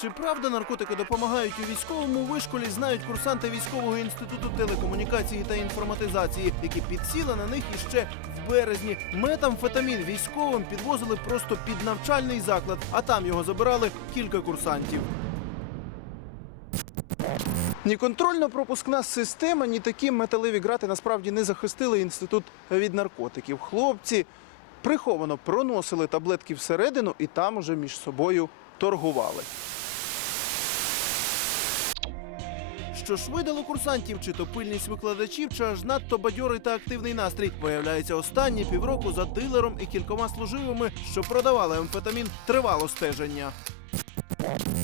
Чи правда наркотики допомагають у військовому вишколі? Знають курсанти військового інституту телекомунікації та інформатизації, які підсіли на них іще в березні. Метамфетамін військовим підвозили просто під навчальний заклад, а там його забирали кілька курсантів. Ні контрольно-пропускна система, ні такі металеві грати насправді не захистили інститут від наркотиків. Хлопці приховано проносили таблетки всередину і там уже між собою торгували. Що ж видало курсантів, чи то пильність викладачів, чи аж надто бадьорий та активний настрій. Виявляється, останні півроку за дилером і кількома служивими, що продавали амфетамін, тривало стеження.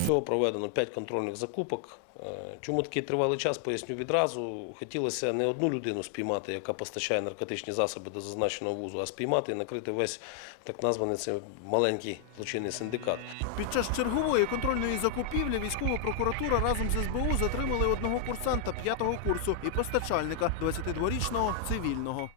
Всього проведено 5 контрольних закупок. Е, Чому такий тривалий час, поясню відразу. Хотілося не одну людину спіймати, яка постачає наркотичні засоби до зазначеного вузу, а спіймати і накрити весь так названий цей маленький злочинний синдикат. Під час чергової контрольної закупівлі військова прокуратура разом з СБУ затримали одного курсанта п'ятого курсу і постачальника 22-річного цивільного.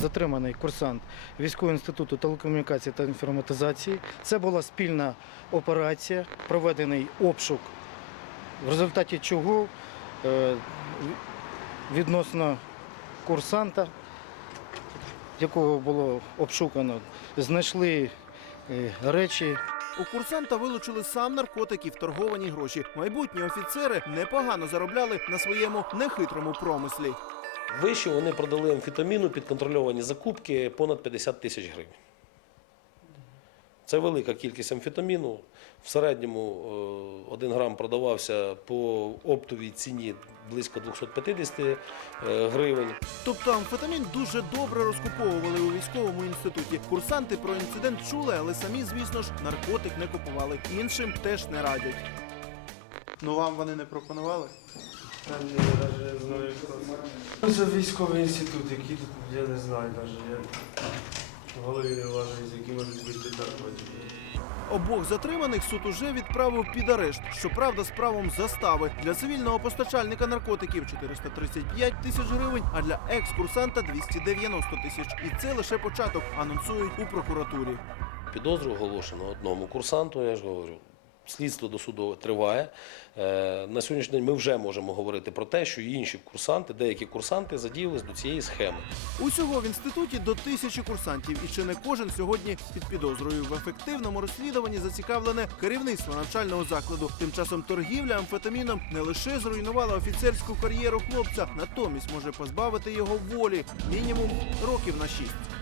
Затриманий курсант військового інституту телекомунікації та інформатизації. Це була спільна операція, проведений обшук, в результаті чого е, відносно курсанта, якого було обшукано, знайшли е, речі У курсанта вилучили сам наркотик і вторговані гроші. Майбутні офіцери непогано заробляли на своєму нехитрому промислі. Вище вони продали амфетаміну під контрольовані закупки понад 50 тисяч гривень. Це велика кількість амфетаміну. В середньому 1 грам продавався по оптовій ціні близько 250 е, гривень. Тобто амфетамін дуже добре розкуповували у військовому інституті. Курсанти про інцидент чули, але самі, звісно ж, наркотик не купували. Іншим теж не радять. Ну вам вони не пропонували? Це. Військовий інститут, який тут, я не знаю навіть. Я в голові не влажу, які можуть бути наркотики. Обох затриманих суд уже відправив під арешт. Щоправда, з правом застави для цивільного постачальника наркотиків 435 тисяч гривень, а для екскурсанта 290 тисяч. І це лише початок, анонсують у прокуратурі. Підозру оголошено одному курсанту, я ж говорю. Слідство досудове триває. Е, На сьогоднішній день ми вже можемо говорити про те, що інші курсанти, деякі курсанти задіялись до цієї схеми. Усього в інституті до тисячі курсантів, і чи не кожен сьогодні під підозрою в ефективному розслідуванні зацікавлене керівництво навчального закладу. Тим часом торгівля амфетаміном не лише зруйнувала офіцерську кар'єру хлопця, натомість може позбавити його волі мінімум років на шість.